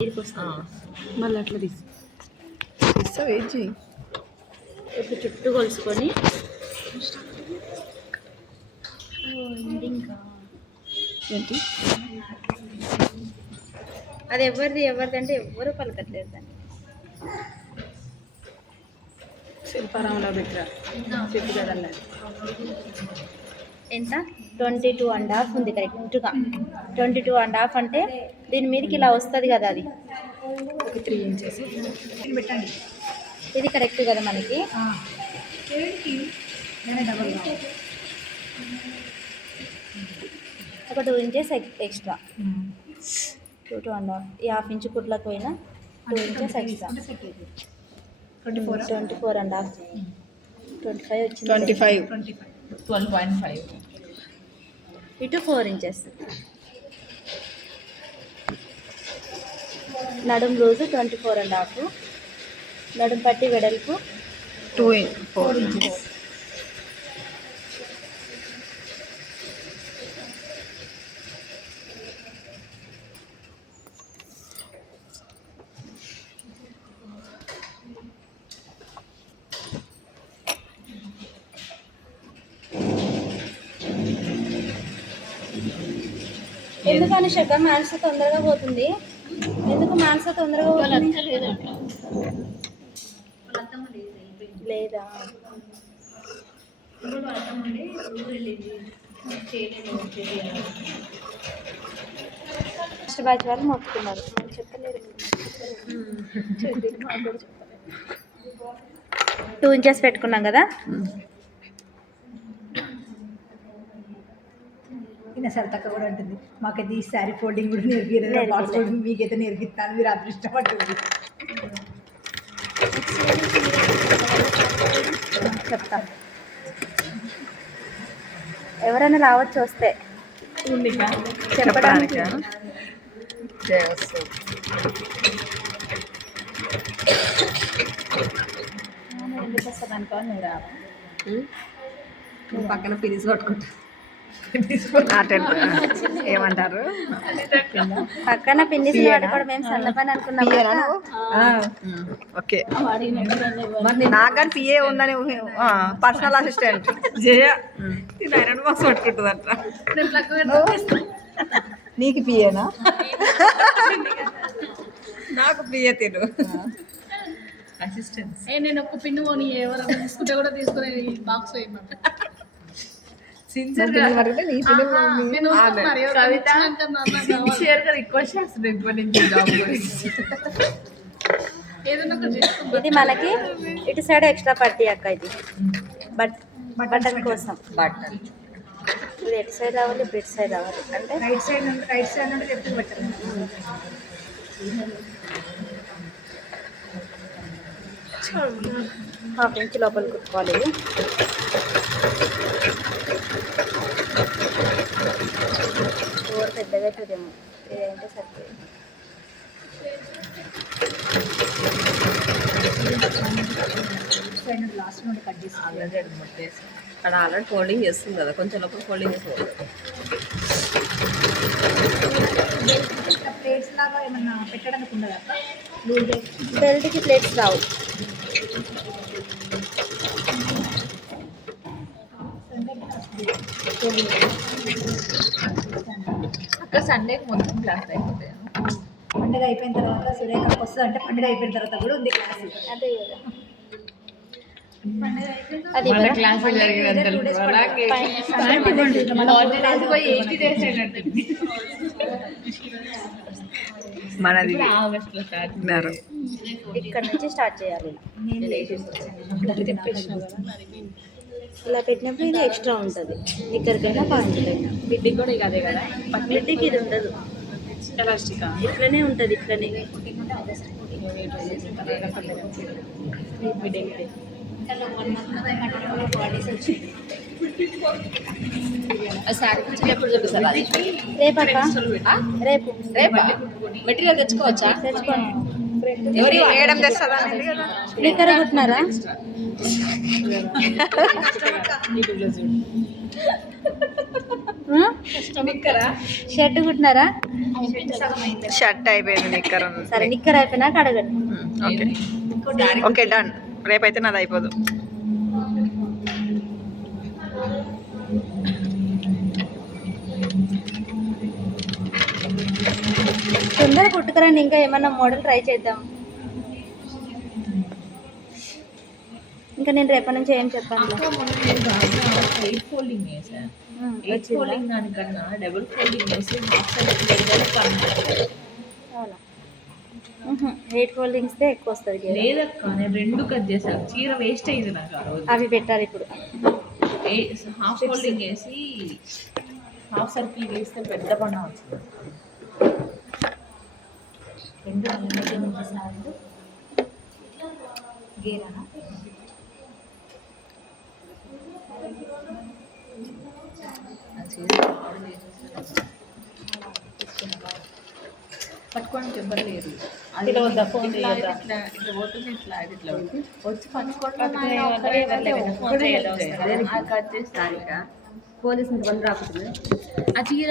మళ్ళీ అట్లా తీస్తా వెయిట్ చేయి. ఇప్పుడు చుట్టూ కొలుసుకొని ఏంటి అది ఎవరిది అంటే ఎవ్వరూ పలకట్లేదు దాన్ని. శిల్పారాంలో పెట్టరా చెప్పు కదా. ఎంత 22.5 ఉంది కరెక్ట్గా. 22.5 అంటే దీని మీదకి ఇలా వస్తుంది కదా, అది ఒక 3 ఇంచెస్ పెట్టండి. ఇది కరెక్ట్ కదా మనకి. ఒక 2 ఇంచెస్ ఎక్స్ట్రా, 2.5 ఈ హాఫ్ ఇంచ్ కుట్లకు పోయినా 2 ఇంచెస్ ఎక్స్ట్రా. 24.5 25 వచ్చింది. 25 12.5 ఇటు 4 ఇంచెస్. నడుం రోజు 24.5, నడుం పట్టి వెడల్పు 4 ఇంచెస్. ఎందుకని శక మానస తొందరగా పోతుంది? ఎందుకు మానస తొందరగా పోతుంది? లేదా ఫస్ట్ బ్యాచ్ వాళ్ళు మొక్కుతున్నారు, చెప్పలేరు. 2 ఇంచెస్ పెట్టుకున్నాం కదా. సరే తక్కువ కూడా ఉంటుంది. మాకైతే ఈ శారీ ఫోల్డింగ్ కూడా నేర్పిలేదు, మీకైతే నేర్పిస్తాను. మీరు అదృష్టపడుతుంది. చెప్తా, ఎవరైనా రావచ్చు వస్తే చెప్పడానికి. ఎందుకు వస్తుంది అనుకో, నువ్వు రా. నువ్వు పక్కన పిలిచి కొట్టుకుంటా ఏమంటారు, పక్కన పిన్నిసి కూడా మేము సన్న పని అనుకున్నాం. ఓకే, మరి నాకు కానీ పిఏ ఉందని పర్సనల్ అసిస్టెంట్ జయ ఐరన్ బాక్స్ పట్టుకుంటుంది అంట. నీకు పిఏనా? నాకు పిఏ తిను అసిస్టెంట్. నేను ఒక పిన్ను పోనీ ఎవరైనా తీసుకుంటే కూడా తీసుకునే బాక్స్ వేయమంట. సిన్సియర్గా రిక్వెస్ట్ చేస్తున్నాను ఇప్పటి నుంచి జాబ్ గురించి. ఏదైనా ఒకటి చేసుకుంటాం. ఇది మనకి ఇటు సైడ్ ఎక్స్ట్రా పట్టి అక్క, ఇది బటన్ కోసం. బట్టన్ ఇది ఎటు సైడ్ రావాలి, ఇటు సైడ్ రావాలి అంటే రైట్ సైడ్ నుండి లెఫ్ట్ బట్టన్. హాఫ్ ఇంచ్ లోపల కుట్టుకోవాలి. ఇది ఓవర్ పెద్దగా అవుతుందేమో, ఇదంటే సరిపోయింది. లాస్ట్ నుండి కట్ చేసి అక్కడ ఆల్రెడీ ఫోల్డింగ్ చేస్తుంది కదా, కొంచెం లోపల ఫోల్డింగ్ చేసుకోవాలి. ప్లేట్స్ లాగా ఏమన్నా పెట్టడానికి ఉండదా? బెల్ట్కి ప్లేట్స్ రావు. అక్కడ సండేకి మొత్తం క్లాస్ అయిపోతాయి. పండుగ అయిపోయిన తర్వాత సురేఖకు వస్తుంది అంటే పండుగ అయిపోయిన తర్వాత కూడా ఉంది క్లాస్. అదే కదా, అది క్లాస్ మనది ఇక్కడ నుంచి స్టార్ట్ చేయాలి. ఇలా పెట్టినప్పుడు ఇది ఎక్స్ట్రా ఉంటుంది, ఇక్కడికైనా పాయింట్లైనా. బిడ్డకి కూడా ఇక అదే కదా, బిడ్డకి ఇది ఉండదు, ఎలాస్టిక్ ఇట్లనే ఉంటుంది. ఇట్లనే రేపక్క, రేపు మెటీరియల్ తెచ్చుకోవచ్చా? తెచ్చుకోండి. ఎవరు వేయడం తెస్తుందా? స్పీకర్ కుట్టినారా? యూట్యూబ్లో చూడు. షర్ట్ కుట్టినారా? షర్ట్ అయిపోయింది, నిక్కర్ ఉంది. సరే నిక్కర్ అయిపోయినాక అడగండి. Okay okay done. రేపైతే నాది అయిపోదు. తొందర కుట్టుకురండి, ఇంకా ఏమన్నా మోడల్ ట్రై చేద్దాం. ఇంకా నేను రేపటి నుంచి ఏం చెప్పాను. ఎయిట్ ఫోల్డింగ్ వేసాను. ఎయిట్ ఫోల్డింగ్ దానికన్నా డబుల్ ఫోల్డింగ్ వేసి హాఫ్ సైడ్ అవునా? 8 ఫోల్డింగ్స్ ఎక్కువ వస్తుంది. లేదక్క, నేను 2 కట్ చేశాను. చీర వేస్ట్ అయింది నాకు ఆ రోజు. అవి పెట్టారు ఇప్పుడు. హాఫ్ ఫోల్డింగ్ వేసి హాఫ్ సర్కిల్ వేస్తే పెద్ద పన్న వచ్చింది. 2 సార్లు గేరానా? పట్టుకోవడానికి ఎవరు లేరు. ఇట్లా వద్దా? ఫోన్ ఇట్లా చేయొద్దా? ఇట్లా పోతుంది, ఇట్లా వచ్చి పట్టుకోవడం కట్ చేస్తారు. పోలీసులు బండి రాకపోతుంది. ఆ చీర